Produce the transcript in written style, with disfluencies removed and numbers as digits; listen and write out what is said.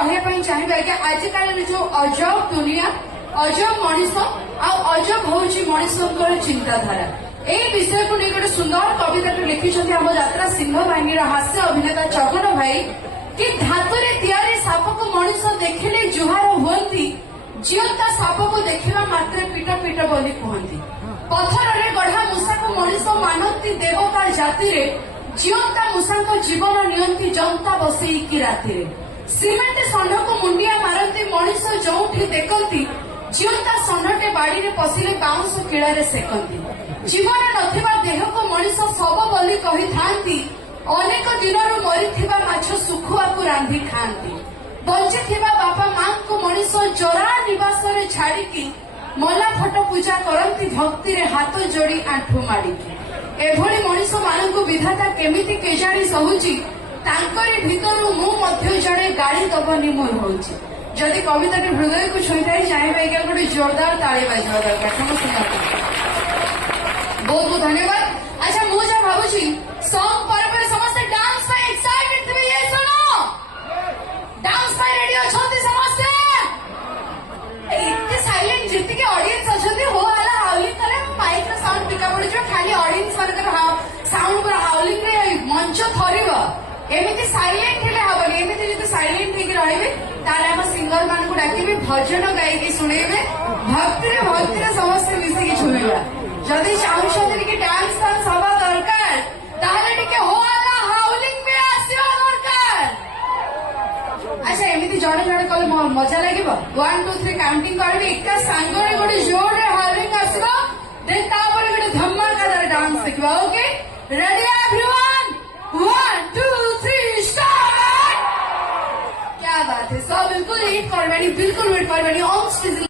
कहवाई चाहिए कि आजिकल जो अजब दुनिया अजब मनीष अजब हूँ मनीषर चिंताधारा यही विषय को नहीं गोटे सुंदर कविता लिखिं आम यात्रा सिंह बाहिनी हास्य अभिनेता चगन भाई कि धातुरे तैयारी साप को मनीष देखिले जुहार हुंती जीवंता साप को देखा मात्र पीट पीट बोली कहती पथर में गढ़ा मूषा को मनीष मानती देवता जाति जीवंता मूषा जीवन नियंती जनता बसईकी राति सिमेंट षंढ को मुंडिया मारती मनीष जोठी देखती जीवंता षंढटे बाड़ी में पशिले बाउंश किड़े सेकती जीवन नथिबा देह को मनीष शव बोली कही थांती अनेक दिन मरीथिबा माछ सुखुआ को रांधि खाती बंची बापा मां को मनीष जरा निवास छाड़िकी मला फटो पूजा करती भक्ति रे हाथ जोड़ी आंठू माड़िकी एभली मनीष मान विधाता केमिति केजाणी सहुची तांकरी भितर मु मध्य जड़े गाड़ी दबनी मोर होची जदि कविता हृदय को छुई थाई चाहिए कि गोटे जोरदार ताली बाजवा दरकार समस्त बहुत बहुत धन्यवाद। अच्छा मुझे भावुची सॉन्ग पर समस्त डांस पे एक्साइटेड थे ये सुनो डांस पे रेडी अछंती समस्त इतने साइलेंट जितने के ऑडियंस अछंती हो वाला हाउलिंग करे माइक रो साउंड पिका पड़ जो खाली ऑडियंस मानकर साउंड पर हाउलिंग रे मंच थरिबो एमिति साइलेंट हेले हबनी एमिति जति साइलेंट हेकि रहिबे तारे हम सिंगर मान को डाकिबे भजन गाई के सुनेबे भक्ति रे समस्त मिसी के छुनेबा जदि चाहूछथि कि डांस डांस हवा दरकार ताले टिके होआला हाउलिंग पे आसीबा दरकार। अच्छा एमिति जड़े जड़े कले मजा लागिबो 1 2 3 काउंटिंग करबे एका सांगरे गोटे जोर रे हाउलिंग आसीबो देन तापर गोटे धमाकेदार डांस देखबा ओके रेडी एवरीवन 1 2 3 स्टार्ट। क्या बात है सब बिल्कुल वेट करबेनी ऑन स्टेज